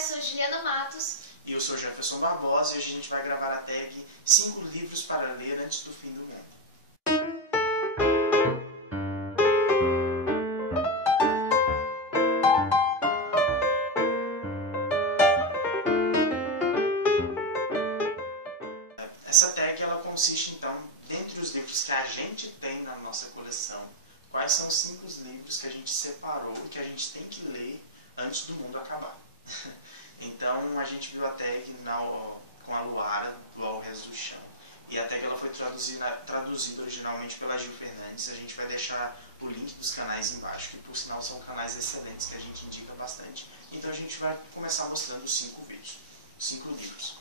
eu sou Juliana Matos. E eu sou Jefferson Barbosa e hoje a gente vai gravar a tag 5 livros para ler antes do fim do mundo. Essa tag ela consiste então, dentre os livros que a gente tem na nossa coleção, quais são os 5 livros que a gente separou e que a gente tem que ler antes do mundo acabar. Então a gente viu a tag com a Luara, do Ao Resto do Chão. E a tag ela foi traduzida originalmente pela Gil Fernandes. A gente vai deixar o link dos canais embaixo, que por sinal são canais excelentes que a gente indica bastante. Então a gente vai começar mostrando os 5 livros.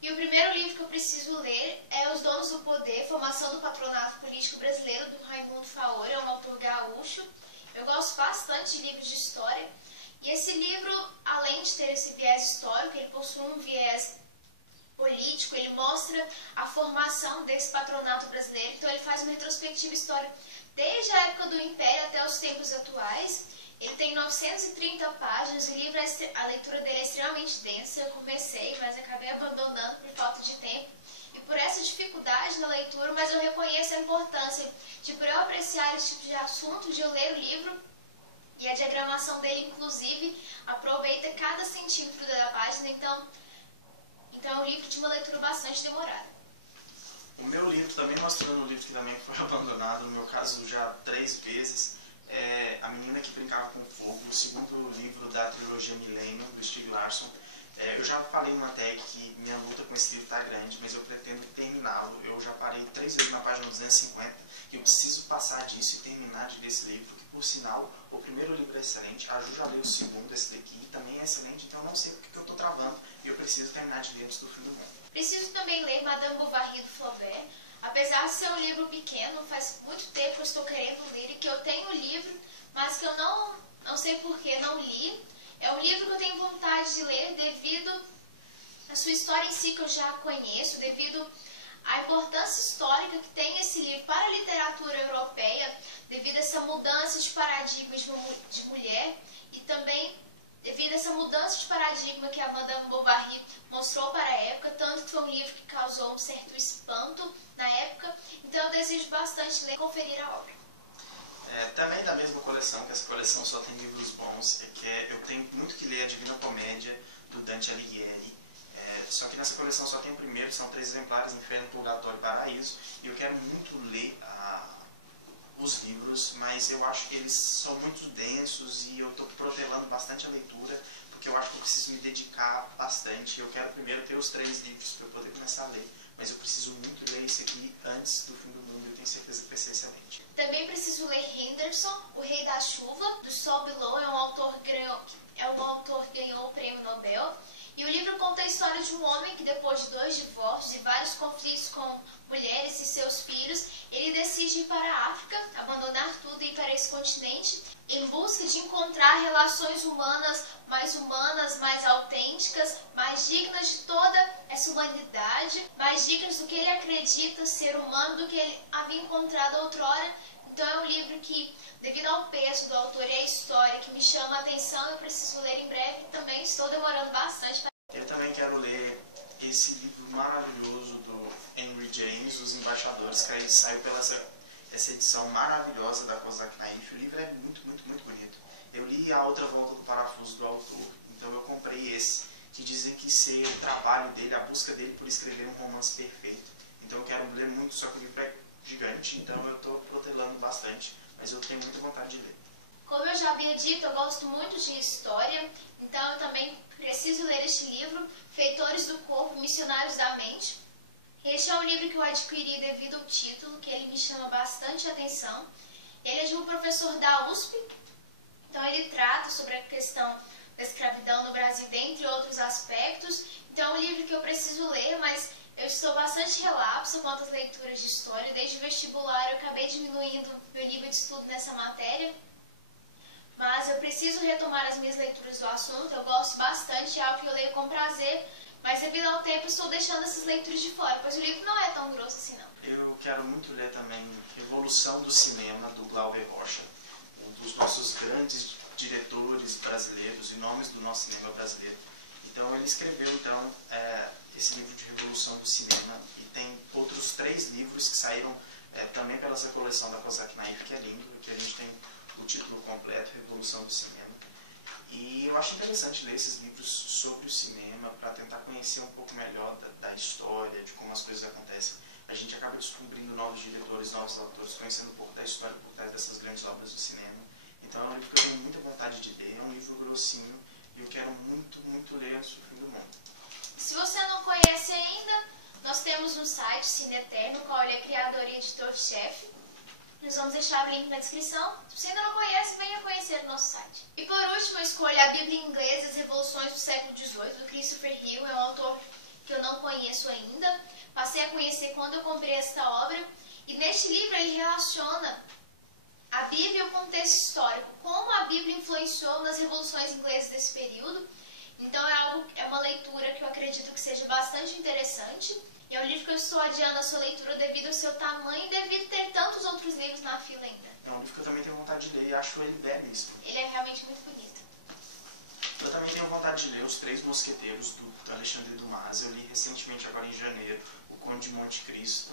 E o primeiro livro que eu preciso ler é Os Donos do Poder, Formação do Patronato Político Brasileiro, do Raimundo Faoro, é um autor gaúcho. Eu gosto bastante de livros de história. E esse livro, além de ter esse viés histórico, ele possui um viés político, ele mostra a formação desse patronato brasileiro. Então ele faz uma retrospectiva histórica desde a época do Império até os tempos atuais. Ele tem 930 páginas, o livro, a leitura dele é extremamente densa. Eu comecei, mas acabei abandonando por falta de tempo. E por essa dificuldade na leitura, mas eu reconheço a importância de, por eu apreciar esse tipo de assunto, de eu ler o livro. E a diagramação dele, inclusive, aproveita cada centímetro da página, então é um livro de uma leitura bastante demorada. O meu livro, também mostrando um livro que também foi abandonado, no meu caso já 3 vezes, é A Menina que Brincava com Fogo, o segundo livro da trilogia Millennium, do Stieg Larsson. Eu já falei numa tag que minha luta com esse livro está grande, mas eu pretendo terminá-lo. Eu já parei 3 vezes na página 250 e eu preciso passar disso e terminar de ler esse livro, que por sinal, o primeiro livro é excelente, a Ju já leu o segundo, esse daqui também é excelente, então eu não sei porque que eu estou travando e eu preciso terminar de ler antes do fim do mundo. Preciso também ler Madame Bovary, do Flaubert. Apesar de ser um livro pequeno, faz muito tempo que eu estou querendo ler e que eu tenho o livro, mas que eu não sei por que não li. É um livro que eu tenho vontade de ler devido à sua história em si, que eu já conheço, devido à importância histórica que tem esse livro para a literatura europeia, devido a essa mudança de paradigma de mulher e também devido a essa mudança de paradigma que a Madame Bovary mostrou para a época, tanto que foi um livro que causou um certo espanto na época. Então eu desejo bastante ler e conferir a obra. Também da mesma coleção, que essa coleção só tem livros bons, eu tenho muito que ler a Divina Comédia, do Dante Alighieri. Só que nessa coleção só tem o primeiro, são 3 exemplares, Inferno, Purgatório e Paraíso. E eu quero muito ler os livros, mas eu acho que eles são muito densos e eu estou protelando bastante a leitura, porque eu acho que eu preciso me dedicar bastante. Eu quero primeiro ter os 3 livros para eu poder começar a ler, mas eu preciso muito ler isso aqui antes do fim do mundo, eu tenho certeza que vai ser excelente. Também preciso ler Henderson, O Rei da Chuva, do Saul Bellow, é um autor que ganhou o prêmio Nobel. E o livro conta a história de um homem que, depois de 2 divórcios e vários conflitos com mulheres e seus filhos, ele decide ir para a África, abandonar tudo e ir para esse continente, em busca de encontrar relações humanas, mais autênticas, mais dignas de toda essa humanidade, mais dignas do que ele acredita ser humano, do que ele havia encontrado outrora. Então é um livro que, devido ao peso do autor e à história que me chama a atenção, eu preciso ler em breve e também estou demorando bastante. Eu também quero ler esse livro maravilhoso do Henry James, Os Embaixadores, que aí saiu pela essa edição maravilhosa da Kozak Naif. O livro é muito, muito, muito bonito. Eu li A Outra Volta do Parafuso do autor, então eu comprei esse, que dizem que ser o trabalho dele, a busca dele por escrever um romance perfeito. Então eu quero ler muito, só que o livro é gigante, então eu estou protelando bastante, mas eu tenho muita vontade de ler. Como eu já havia dito, eu gosto muito de história, então eu também preciso ler este livro, Feitores do Corpo, Missionários da Mente. Este é um livro que eu adquiri devido ao título, que ele me chama bastante atenção. Ele é de um professor da USP, então ele trata sobre a questão da escravidão no Brasil, dentre outros aspectos. Então é um livro que eu preciso ler, mas eu estou bastante relapsa quanto às leituras de história. Desde o vestibular eu acabei diminuindo meu nível de estudo nessa matéria. Mas eu preciso retomar as minhas leituras do assunto, eu gosto bastante, é algo que eu leio com prazer, mas devido ao tempo estou deixando essas leituras de fora, pois o livro não é tão grosso assim não. Eu quero muito ler também Revolução do Cinema, do Glauber Rocha, um dos nossos grandes diretores brasileiros e nomes do nosso cinema brasileiro. Então ele escreveu esse livro de Revolução do Cinema, e tem outros 3 livros que saíram também pela essa coleção da Kozak Naif, que é lindo, que a gente tem o título completo, Revolução do Cinema. E eu acho interessante ler esses livros sobre o cinema para tentar conhecer um pouco melhor da história, de como as coisas acontecem. A gente acaba descobrindo novos diretores, novos autores, conhecendo um pouco da história por trás dessas grandes obras do cinema. Então é um livro que eu tenho muita vontade de ler, é um livro grossinho, e eu quero muito, muito ler antes do fim do mundo. Se você não conhece ainda, nós temos um site, Cine Eterno, qual ele é criador e editor-chefe. Nós vamos deixar o link na descrição. Se você ainda não conhece, venha conhecer o nosso site. E por último, eu escolho a Bíblia Inglesa, As Revoluções do Século XVIII, do Christopher Hill. É um autor que eu não conheço ainda. Passei a conhecer quando eu comprei esta obra. E neste livro ele relaciona a Bíblia e o contexto histórico, como a Bíblia influenciou nas revoluções inglesas desse período. Então é uma leitura que eu acredito que seja bastante interessante. E é um livro que eu estou adiando a sua leitura devido ao seu tamanho e devido ter tantos outros livros na fila ainda. É um livro que eu também tenho vontade de ler e acho ele belíssimo. Ele é realmente muito bonito. Eu também tenho vontade de ler Os Três Mosqueteiros, do Alexandre Dumas. Eu li recentemente, agora em janeiro, O Conde de Monte Cristo.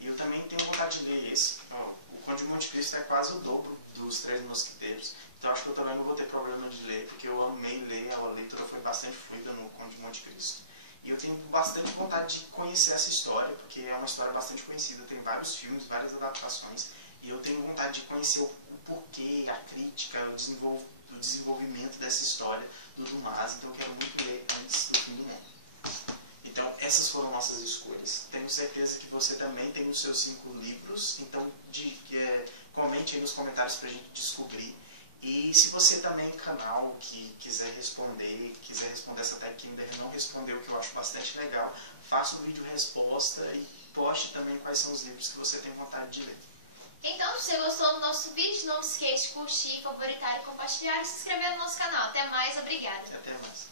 E eu também tenho vontade de ler esse. O Conde de Monte Cristo é quase o dobro dos Três Mosqueteiros. Então acho que eu também não vou ter problema de ler, porque eu amei ler, a leitura foi bastante fluida no Conde de Monte Cristo. E eu tenho bastante vontade de conhecer essa história, porque é uma história bastante conhecida, tem vários filmes, várias adaptações, e eu tenho vontade de conhecer o porquê, a crítica, o desenvolvimento dessa história do Dumas, então eu quero muito ler antes do fim do mundo. Então essas foram nossas escolhas. Tenho certeza que você também tem os seus 5 livros, então comente aí nos comentários pra gente descobrir. E se você também canal que quiser responder essa tag que ainda não respondeu, que eu acho bastante legal, faça um vídeo resposta e poste também quais são os livros que você tem vontade de ler. Então, se você gostou do nosso vídeo, não se esqueça de curtir, favoritar e compartilhar e se inscrever no nosso canal. Até mais, obrigada. Até mais.